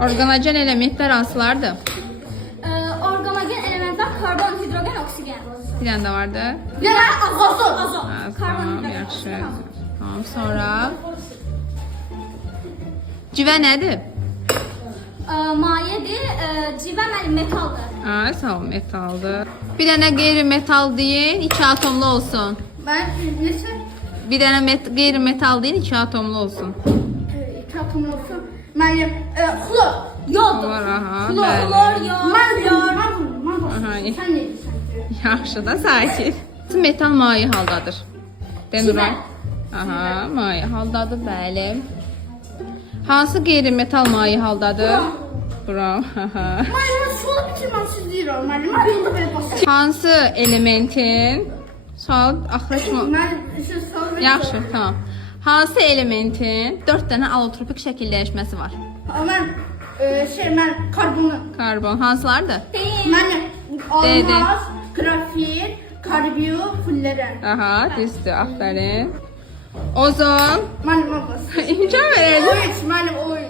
Organogen elementlər hansılardır? Organogen elementler karbon, hidrogen, oksigen. Bir dənə də vardı. Ya azot. Tamam, yaxşı. Tamam, sonra civə nədir? Mayedir, civə metaldır. Sağ ol, metaldır. Bir dənə qeyri-metal deyin, 2 atomlu olsun. Ben neçə? Bir dənə qeyri-metal deyin, 2 atomlu olsun. 2 atom olsun. Mənim xlor, yoddur. Xlor, aha, Xlor, bəli. yod. Aha, Sən nə deyirsən? Yaxşı da sakin. Metal maye haldadır. Denuray. Civə. Aha, maye haldadır, bəli. Hansı qeyri-metal maye haldadır? Bram. Aha. Müəllimə, sualı bitirməsiz deyirəm. Müəllimə, yolda belə basır. Hansı elementin sual axırışmı? Mən sual verirəm. Yaxşı, tamam. Hansı elementin 4 dənə allotropik şəkilləşməsi var? Mən karbonu. Karbon hansılardır? Mənim almaz, grafit, karbiyo, fulleren. Aha, düzdür, aferin. Ozon. Müəllimə basır. İmkan verelim. Oyun, müəllim oyun.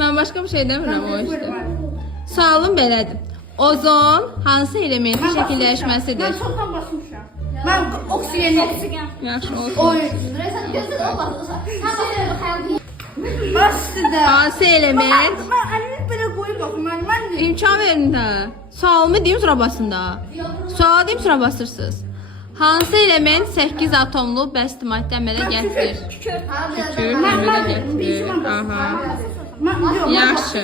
Ben başka bir şey demirəm o Buyurun, işte. müəllim. Sualım belədir. Ozon hansı elementin Mən şəkilləşməsidir? Mən çoxdan basmışam. Mən oksigen. Yaxşı olsun. Oyun. Bastı da. Hansı element? Mən əlimi belə qoyub baxım. Mən İmkan verin də. Sualımı deyim sıra basında. Sualı deyim sıra basırsınız. Hansı element 8 atomlu bəst maddə əmələ gətirir? Tükür əmələ gətirir. Aha. Mən yox. Yaxşı.